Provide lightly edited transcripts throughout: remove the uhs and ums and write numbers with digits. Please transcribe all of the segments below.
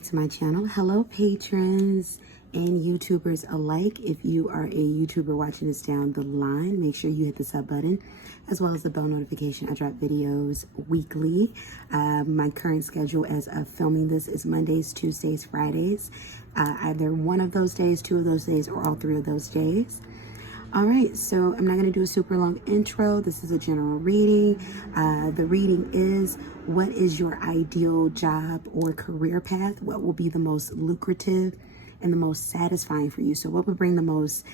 back to my channel. Hello patrons and YouTubers alike. If you are a YouTuber watching this down the line, make sure you hit the sub button as well as the bell notification. I drop videos weekly. My current schedule as of filming this is Mondays, Tuesdays, Fridays. Either one of those days, two of those days, or all three of those days. All right, so I'm not going to do a super long intro. This is a general reading. The reading is, what is your ideal job or career path? What will be the most lucrative and the most satisfying for you? So what would bring the most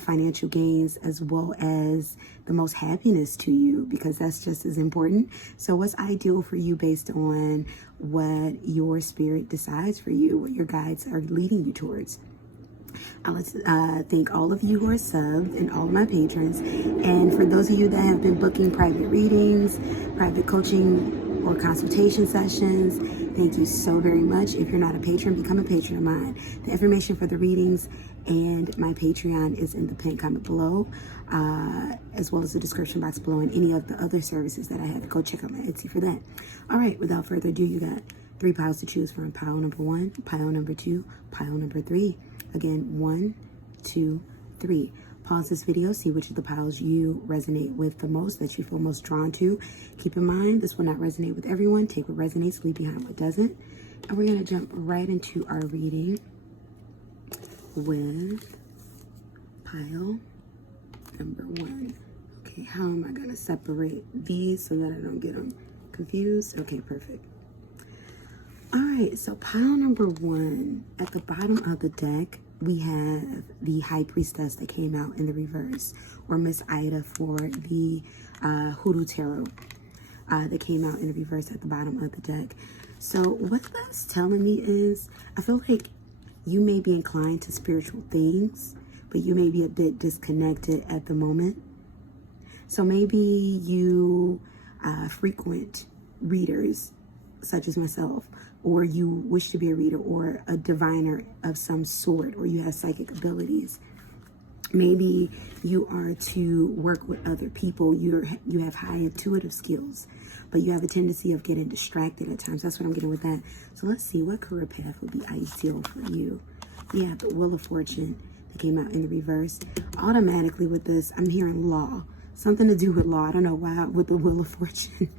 financial gains as well as the most happiness to you? Because that's just as important. So what's ideal for you based on what your spirit decides for you, what your guides are leading you towards? I want to thank all of you who are subbed and all of my patrons. And for those of you that have been booking private readings, private coaching, or consultation sessions, thank you so very much. If you're not a patron, become a patron of mine. The information for the readings and my Patreon is in the pinned comment below, as well as the description box below, and any of the other services that I have. Go check out my Etsy for that. All right, without further ado, you got 3 piles to choose from. Pile number 1, pile number 2, pile number 3. Again, 1, 2, 3. Pause this video, see which of the piles you resonate with the most, that you feel most drawn to. Keep in mind, this will not resonate with everyone. Take what resonates, leave behind what doesn't. And we're going to jump right into our reading with pile number 1. Okay, how am I going to separate these so that I don't get them confused? Okay, perfect. All right, so pile number 1, at the bottom of the deck, we have the High Priestess that came out in the reverse, or Miss Ida for the Hoodoo Tarot that came out in the reverse at the bottom of the deck. So what that's telling me is, I feel like you may be inclined to spiritual things, but you may be a bit disconnected at the moment. So maybe you frequent readers such as myself, or you wish to be a reader or a diviner of some sort, or you have psychic abilities. Maybe you are to work with other people. You have high intuitive skills, but you have a tendency of getting distracted at times. That's what I'm getting with that. So let's see what career path would be ideal for you. We have the Wheel of Fortune that came out in the reverse. Automatically with this, I'm hearing law. Something to do with law. I don't know why with the Wheel of Fortune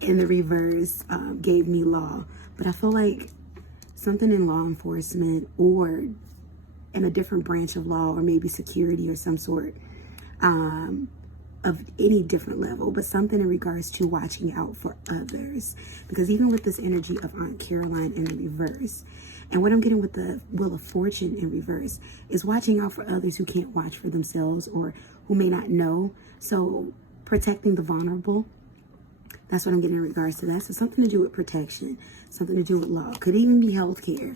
in the reverse gave me law, but I feel like something in law enforcement or in a different branch of law, or maybe security or some sort of any different level, but something in regards to watching out for others. Because even with this energy of Aunt Caroline in the reverse, and what I'm getting with the Wheel of Fortune in reverse is watching out for others who can't watch for themselves or who may not know. So protecting the vulnerable. That's what I'm getting in regards to that. So something to do with protection, something to do with law. Could even be healthcare.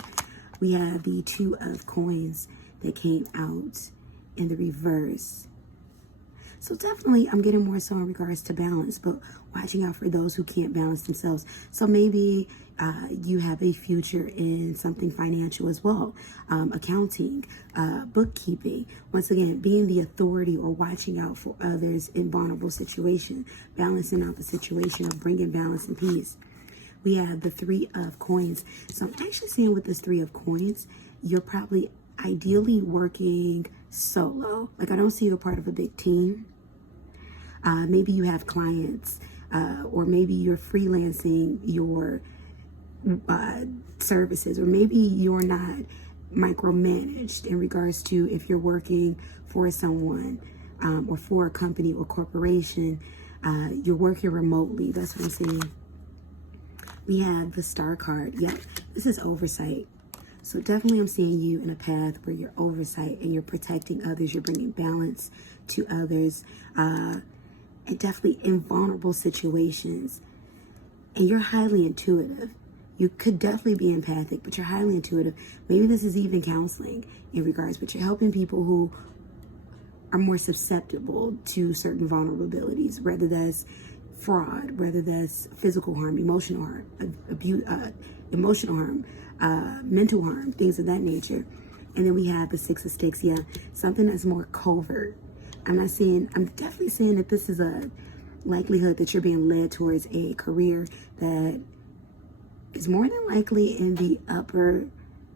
We have the 2 of Coins that came out in the reverse. So definitely I'm getting more so in regards to balance, but watching out for those who can't balance themselves. So maybe you have a future in something financial as well. Accounting, bookkeeping. Once again, being the authority or watching out for others in vulnerable situations, balancing out the situation of bringing balance and peace. We have the 3 of Coins. So I'm actually seeing with this 3 of Coins, you're probably ideally working solo. Like, I don't see you a part of a big team. Maybe you have clients, or maybe you're freelancing your services, or maybe you're not micromanaged in regards to if you're working for someone or for a company or corporation. You're working remotely. That's what I'm saying. We have the Star card. Yep, this is oversight. So definitely I'm seeing you in a path where you're oversight and you're protecting others. You're bringing balance to others, and definitely in vulnerable situations. And you're highly intuitive. You could definitely be empathic, but you're highly intuitive. Maybe this is even counseling in regards, but you're helping people who are more susceptible to certain vulnerabilities, whether that's fraud, whether that's physical harm, emotional harm, emotional harm, mental harm, things of that nature. And then we have the 6 of Sticks. Yeah, something that's more covert. I'm definitely saying that this is a likelihood that you're being led towards a career that is more than likely in the upper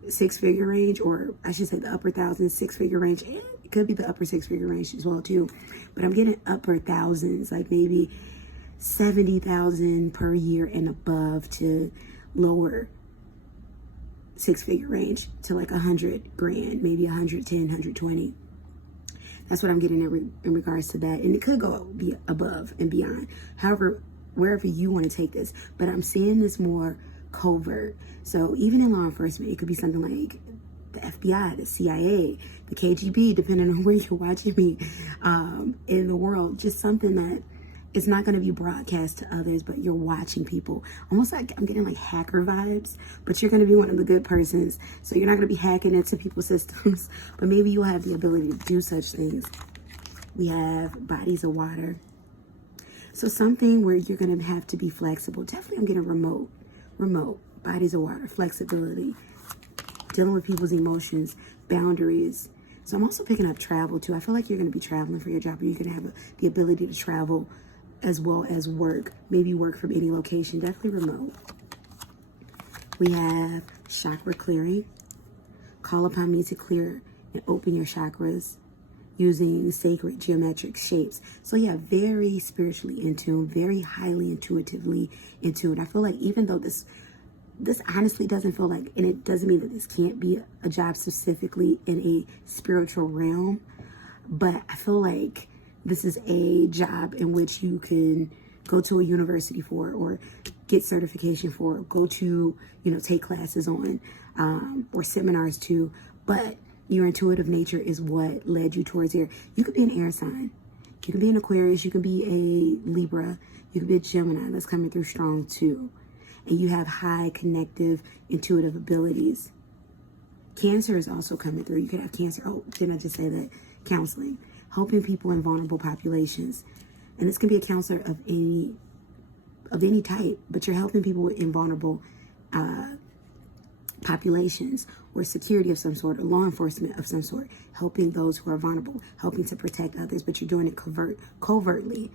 six-figure range, or I should say the upper thousands, six-figure range, and it could be the upper six-figure range as well too. But I'm getting upper thousands, like maybe 70,000 per year and above, to lower six-figure range to like 100 grand, maybe 110, 120. That's what I'm getting in regards to that. And it could go be above and beyond. However, wherever you want to take this. But I'm seeing this more covert. So even in law enforcement, it could be something like the FBI, the CIA, the KGB, depending on where you're watching me in the world. Just something that it's not going to be broadcast to others, but you're watching people. Almost like I'm getting like hacker vibes, but you're going to be one of the good persons. So you're not going to be hacking into people's systems, but maybe you'll have the ability to do such things. We have bodies of water. So something where you're going to have to be flexible. Definitely I'm getting remote, bodies of water, flexibility, dealing with people's emotions, boundaries. So I'm also picking up travel too. I feel like you're going to be traveling for your job, or you're going to have the ability to travel as well as work. Maybe work from any location, definitely remote. We have chakra clearing. Call upon me to clear and open your chakras using sacred geometric shapes. So yeah, very spiritually in tune, very highly intuitively in tune. I feel like even though this honestly doesn't feel like, and it doesn't mean that this can't be a job specifically in a spiritual realm, but I feel like this is a job in which you can go to a university for, or get certification for, go to, take classes on, or seminars to, but your intuitive nature is what led you towards here. You could be an air sign. You can be an Aquarius. You can be a Libra. You can be a Gemini. That's coming through strong too. And you have high connective, intuitive abilities. Cancer is also coming through. You could have Cancer. Oh, didn't I just say that? Counseling. Helping people in vulnerable populations. And this can be a counselor of any type, but you're helping people in vulnerable populations, or security of some sort, or law enforcement of some sort, helping those who are vulnerable, helping to protect others, but you're doing it covertly.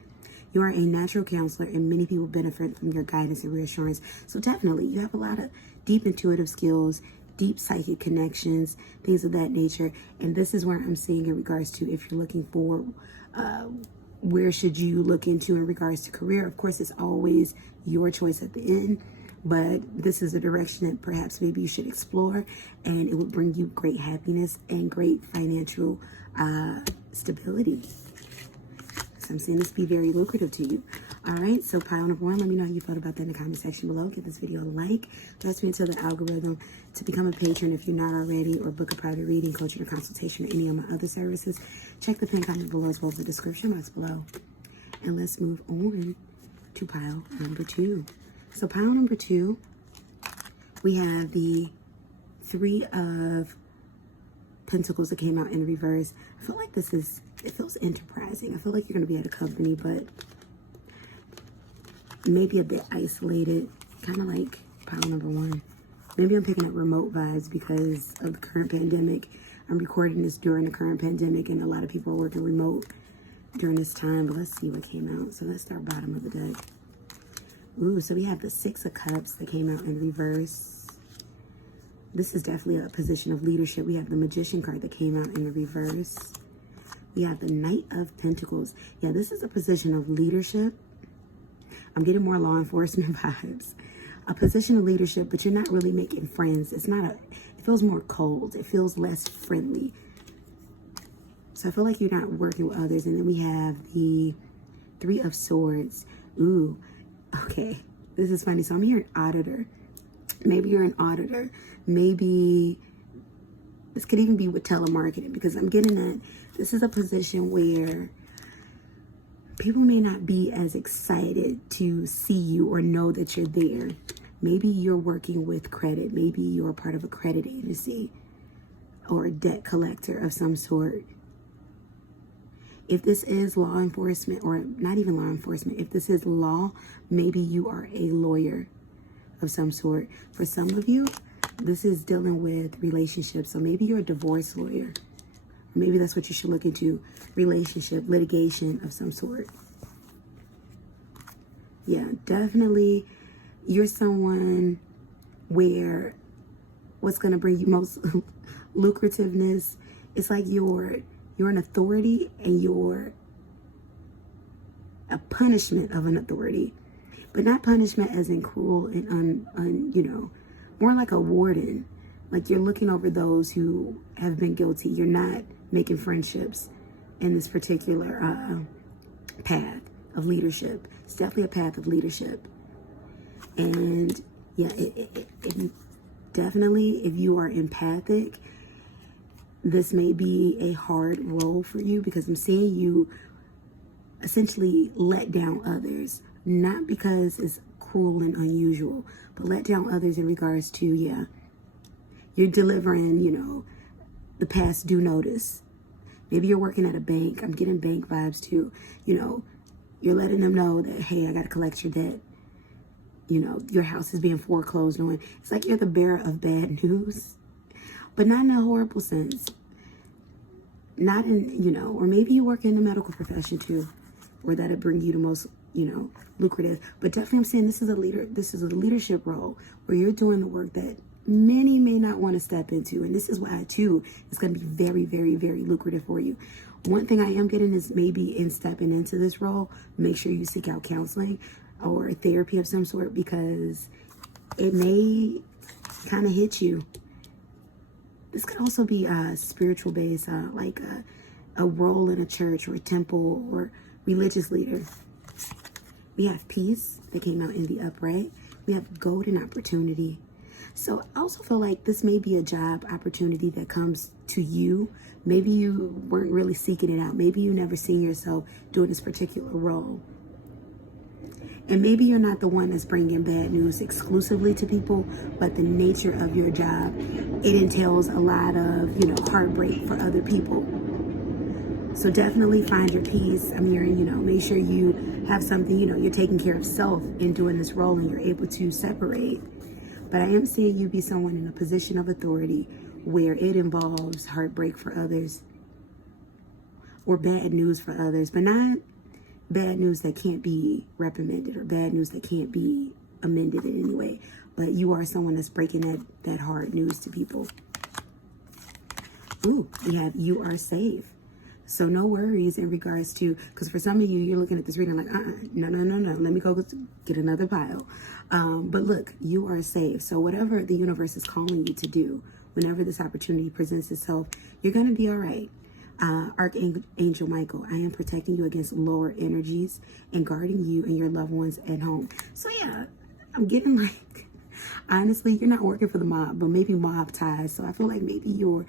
You are a natural counselor, and many people benefit from your guidance and reassurance. So definitely, you have a lot of deep intuitive skills, deep psychic connections, things of that nature. And this is where I'm seeing in regards to, if you're looking for where should you look into in regards to career. Of course, it's always your choice at the end, but this is a direction that perhaps maybe you should explore, and it would bring you great happiness and great financial stability. So I'm seeing this be very lucrative to you. All right, so pile number one, let me know how you felt about that in the comment section below. Give this video a like. That's me into the algorithm to become a patron if you're not already, or book a private reading, coaching, or consultation, or any of my other services. Check the pinned comment below as well as the description box below. And let's move on to pile number two. So pile number two, we have the Three of Pentacles that came out in reverse. I feel like it feels enterprising. I feel like you're going to be at a company, but maybe a bit isolated, kind of like pile number one. Maybe I'm picking up remote vibes because of the current pandemic. I'm recording this during the current pandemic, and a lot of people are working remote during this time. But let's see what came out. So let's start bottom of the deck. Ooh, so we have the Six of Cups that came out in reverse. This is definitely a position of leadership. We have the Magician card that came out in the reverse. We have the Knight of Pentacles. Yeah, this is a position of leadership. I'm getting more law enforcement vibes. A position of leadership, but you're not really making friends. It feels more cold. It feels less friendly. So I feel like you're not working with others. And then we have the Three of Swords. Ooh, okay. This is funny. So I'm hearing auditor. Maybe you're an auditor. Maybe this could even be with telemarketing, because I'm getting that this is a position where people may not be as excited to see you or know that you're there. Maybe you're working with credit. Maybe you're a part of a credit agency or a debt collector of some sort. If this is law enforcement, or not even law enforcement, if this is law, maybe you are a lawyer of some sort. For some of you, this is dealing with relationships. So maybe you're a divorce lawyer. Maybe that's what you should look into. Relationship, litigation of some sort. Yeah, definitely you're someone where what's going to bring you most lucrativeness, it's like you're an authority and you're a punishment of an authority, but not punishment as in cruel and more like a warden. Like you're looking over those who have been guilty. You're not making friendships in this particular path of leadership. It's definitely a path of leadership. And yeah, it definitely, if you are empathic, this may be a hard role for you, because I'm seeing you essentially let down others, not because it's cruel and unusual, but let down others in regards to, you're delivering, the past due notice. Maybe you're working at a bank. I'm getting bank vibes too. You're letting them know that, hey, I got to collect your debt. Your house is being foreclosed on. It's like you're the bearer of bad news, but not in a horrible sense. Not in, or maybe you work in the medical profession too, where that'd bring you the most, lucrative. But definitely I'm saying this is a leadership role where you're doing the work that many may not want to step into. And this is why too, it's going to be very, very, very lucrative for you. One thing I am getting is maybe in stepping into this role, make sure you seek out counseling or therapy of some sort, because it may kind of hit you. This could also be spiritual based, like a role in a church or a temple or religious leader. We have peace that came out in the upright. We have golden opportunity. So I also feel like this may be a job opportunity that comes to you. Maybe you weren't really seeking it out. Maybe you never seen yourself doing this particular role. And maybe you're not the one that's bringing bad news exclusively to people, but the nature of your job, it entails a lot of, heartbreak for other people. So definitely find your peace. I'm hearing, make sure you have something, you're taking care of self in doing this role and you're able to separate. But I am seeing you be someone in a position of authority where it involves heartbreak for others or bad news for others, but not bad news that can't be reprimanded or bad news that can't be amended in any way. But you are someone that's breaking that hard news to people. Ooh, we have you are safe. So no worries in regards to, because for some of you, you're looking at this reading like, no. Let me go get another pile. But look, you are safe. So whatever the universe is calling you to do, whenever this opportunity presents itself, you're going to be all right. Archangel Michael, I am protecting you against lower energies and guarding you and your loved ones at home. So yeah, I'm getting like, honestly, you're not working for the mob, but maybe mob ties. So I feel like maybe you're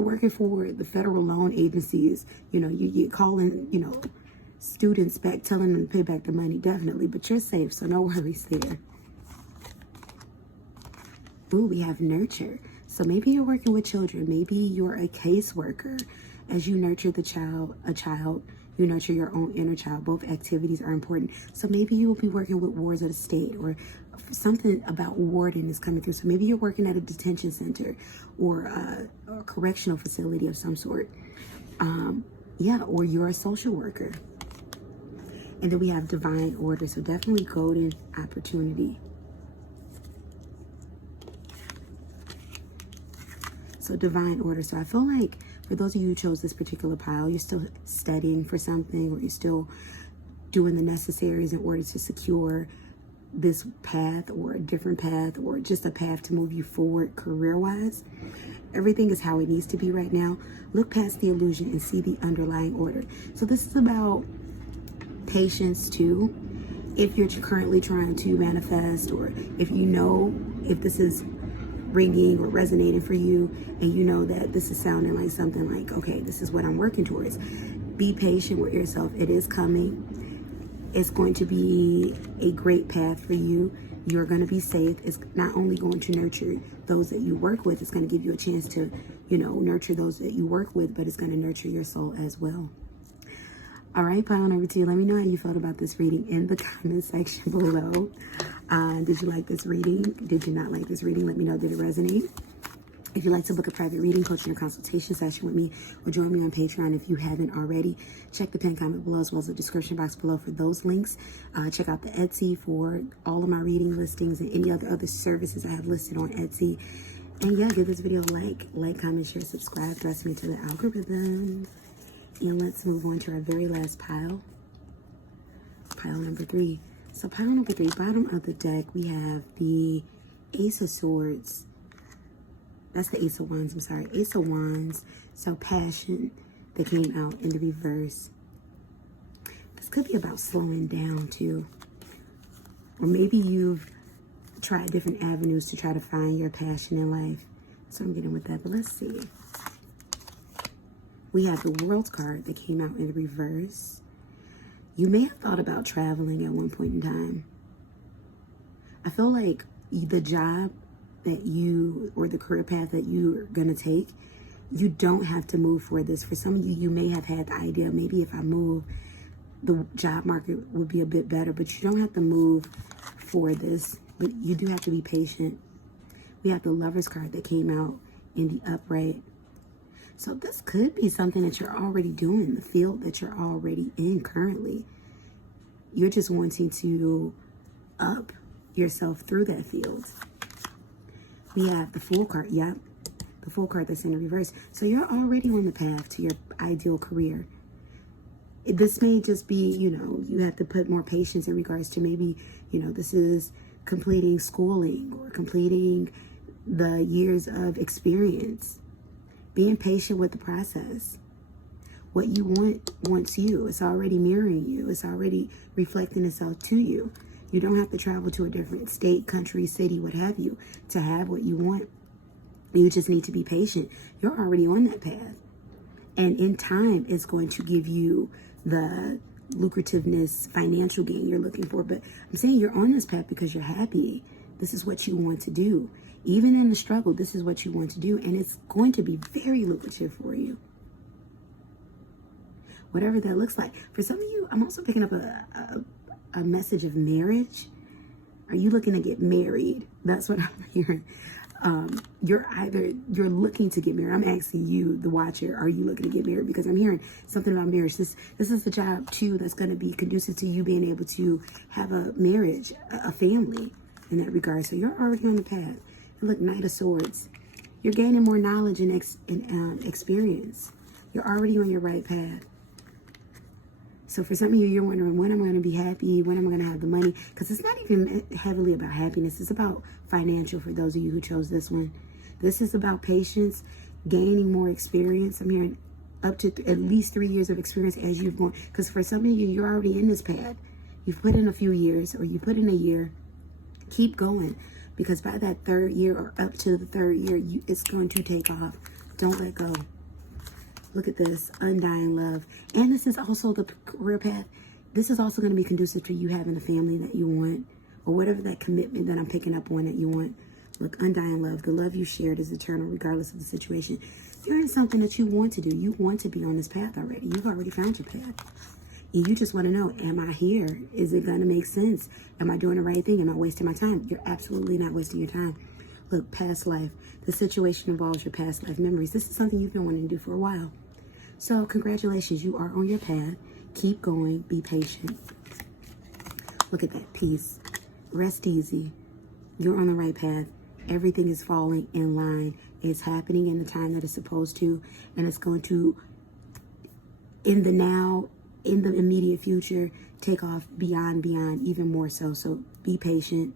working for the federal loan agencies. You calling, students back, telling them to pay back the money, definitely, but you're safe. So no worries there. Ooh, we have nurture. So maybe you're working with children. Maybe you're a caseworker. As you nurture a child, you nurture your own inner child. Both activities are important. So maybe you will be working with wards of the state, or something about warden is coming through. So maybe you're working at a detention center or a correctional facility of some sort. Or you're a social worker. And then we have divine order. So definitely golden opportunity. So divine order. So I feel like for those of you who chose this particular pile, you're still studying for something, or you're still doing the necessaries in order to secure this path or a different path, or just a path to move you forward career-wise. Everything is how it needs to be right now. Look past the illusion and see the underlying order. So this is about patience too. If you're currently trying to manifest, or if this is ringing or resonating for you, and you know that this is sounding like something like, okay, this is what I'm working towards. Be patient with yourself. It is coming. It's going to be a great path for you. You're going to be safe. It's not only going to nurture those that you work with, it's going to give you a chance to, nurture those that you work with, but it's going to nurture your soul as well. All right, pile number 2. Let me know how you felt about this reading in the comment section below. Did you like this reading? Did you not like this reading? Let me know. Did it resonate? If you'd like to book a private reading, coaching, or consultation session with me, or join me on Patreon if you haven't already, check the pinned comment below as well as the description box below for those links. Check out the Etsy for all of my reading listings and any other services I have listed on Etsy. And yeah, give this video a like, comment, share, subscribe, thrust me to the algorithm. And let's move on to our very last pile. Pile number 3. So pile number 3, bottom of the deck, we have the Ace of Swords. That's the Ace of Wands, I'm sorry. Ace of Wands. So passion that came out in the reverse. This could be about slowing down too. Or maybe you've tried different avenues to try to find your passion in life. So I'm getting with that, but let's see. We have the World card that came out in the reverse. You may have thought about traveling at one point in time. I feel like the job that you, or the career path that you're going to take, you don't have to move for this. For some of you, you may have had the idea, maybe if I move, the job market would be a bit better, but you don't have to move for this, but you do have to be patient. We have the Lovers card that came out in the upright. So this could be something that you're already doing, the field that you're already in currently. You're just wanting to up yourself through that field. We have the Fool card, yep. The Fool card that's in the reverse. So you're already on the path to your ideal career. This may just be, you have to put more patience in regards to maybe, this is completing schooling or completing the years of experience. Being patient with the process. What you want wants you. It's already mirroring you. It's already reflecting itself to you. You don't have to travel to a different state, country, city, what have you, to have what you want. You just need to be patient. You're already on that path. And in time, it's going to give you the lucrativeness, financial gain you're looking for. But I'm saying you're on this path because you're happy. This is what you want to do. Even in the struggle, this is what you want to do. And it's going to be very lucrative for you. Whatever that looks like. For some of you, I'm also picking up a message of marriage. Are you looking to get married? That's what I'm hearing. You're looking to get married. I'm asking you, the watcher, are you looking to get married? Because I'm hearing something about marriage. This is the job too that's going to be conducive to you being able to have a marriage, a family in that regard. So you're already on the path. And look, Knight of Swords. You're gaining more knowledge and experience. You're already on your right path. So for some of you, you're wondering, when am I going to be happy? When am I going to have the money? Because it's not even heavily about happiness. It's about financial for those of you who chose this one. This is about patience, gaining more experience. I'm hearing up to at least 3 years of experience as you've gone. Because for some of you, you're already in this path. You've put in a few years, or you put in a year. Keep going. Because by that 3rd year, or up to the 3rd year, it's going to take off. Don't let go. Look at this, undying love. And this is also the career path. This is also going to be conducive to you having the family that you want, or whatever that commitment that I'm picking up on that you want. Look, undying love. The love you shared is eternal regardless of the situation. You're in something that you want to do. You want to be on this path already. You've already found your path. And you just want to know, am I here? Is it going to make sense? Am I doing the right thing? Am I wasting my time? You're absolutely not wasting your time. Look, past life. The situation involves your past life memories. This is something you've been wanting to do for a while. So congratulations, you are on your path. Keep going, be patient. Look at that, peace. Rest easy. You're on the right path. Everything is falling in line. It's happening in the time that it's supposed to, and it's going to, in the now, in the immediate future, take off beyond, even more so. So be patient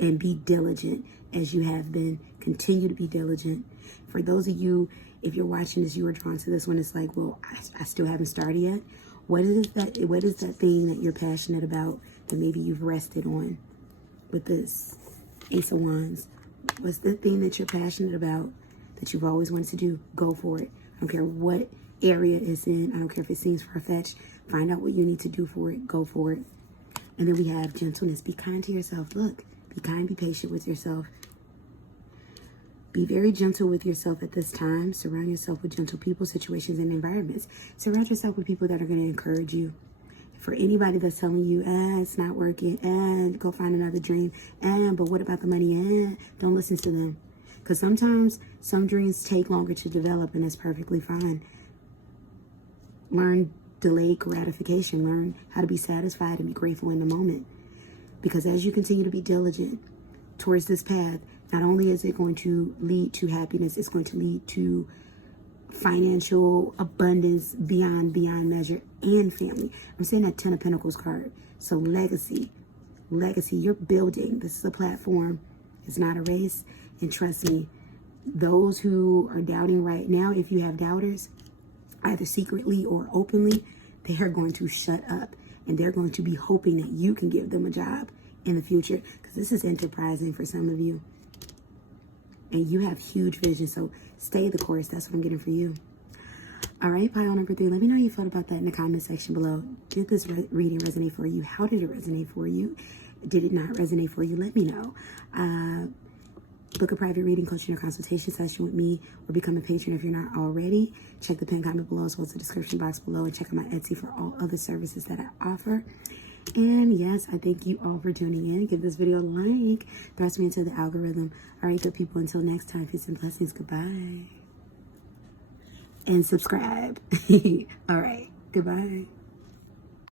and be diligent as you have been. Continue to be diligent. For those of you, if you're watching this, you are drawn to this one, it's like, well, I still haven't started yet. What is that thing that you're passionate about that maybe you've rested on with this Ace of Wands? What's the thing that you're passionate about that you've always wanted to do? Go for it. I don't care what area it's in. I don't care if it seems far-fetched. Find out what you need to do for it. Go for it. And then we have gentleness. Be kind to yourself. Look, be kind, be patient with yourself. Be very gentle with yourself at this time. Surround yourself with gentle people, situations, and environments. Surround yourself with people that are going to encourage you. For anybody that's telling you, it's not working, go find another dream, but what about the money, don't listen to them. Because sometimes some dreams take longer to develop, and it's perfectly fine. Learn delayed gratification. Learn how to be satisfied and be grateful in the moment. Because as you continue to be diligent towards this path, not only is it going to lead to happiness, it's going to lead to financial abundance beyond measure, and family. I'm saying that 10 of Pentacles card. So legacy, you're building. This is a platform. It's not a race. And trust me, those who are doubting right now, if you have doubters, either secretly or openly, they are going to shut up, and they're going to be hoping that you can give them a job in the future, because this is enterprising for some of you. And you have huge vision, so stay the course. That's what I'm getting for you. All right, pile number 3. Let me know how you felt about that in the comment section below. Did this reading resonate for you? How did it resonate for you? Did it not resonate for you? Let me know. Book a private reading, coaching, or consultation session with me, or become a patron if you're not already. Check the pinned comment below, as well as the description box below, and check out my Etsy for all other services that I offer. And yes, I thank you all for tuning in. Give this video a like. Thrust me into the algorithm. All right, good people. Until next time, peace and blessings. Goodbye. And subscribe. All right. Goodbye.